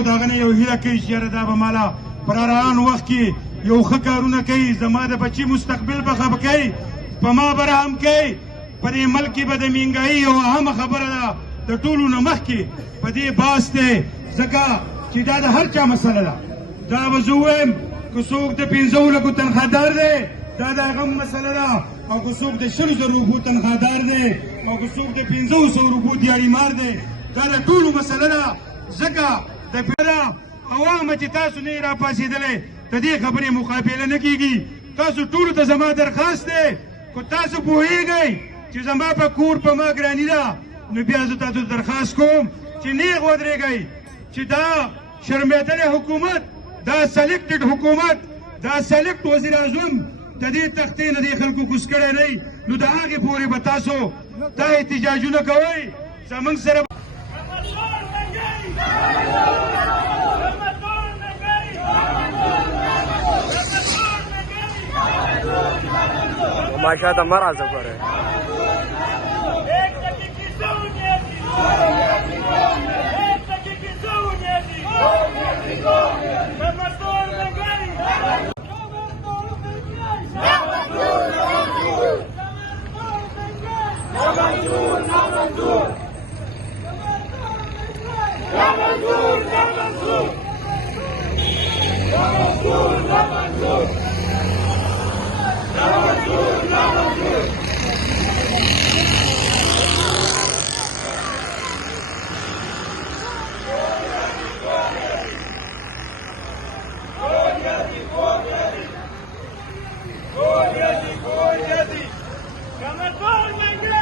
او دغه نه یو هیله کوي چې یاره دا به مالا په راروان وخت کې یو ښه کارونه کوي، زما د بچي مستقبل به ښه کوي، په ما به رحم کوي. په دې ملک کې به د مهنګایي یو اهمه خبره ده د ټولو نه مخکې په دې باس دی، ځکه چې دا د هر چا مسله ده. دا به زه ووایم که څوک د 15 لکو تنخوادار دی دا د هغه مسله ده، او که څوک د 100,000 روپو تنخوادار دی او که څوک د 500 روپو دیاړیمار دی، دا د ټولو مسله ده. ځکه د پیدا عوامه چې تاسو نه را پاسېدلی د دې خبرې مقابله نه کېږي. تاسو ټولو ته زما درخواست دی که تاسو پوهېږئ چې زما په کور په ما ګراني ده، نو بیا زه تاسو درخواست کوم چې نیغ ودرېږئ چې دا شرمېدلی حکومت، دا سلیکټډ حکومت، دا سلیکټ وزیر اعظم د دې تختې نه دې خلکو کوز کړی نه وي، نو د هغې پورې به تاسو دا احتجاجونه کوئ. زموږ سره माशा तो मरा सब करे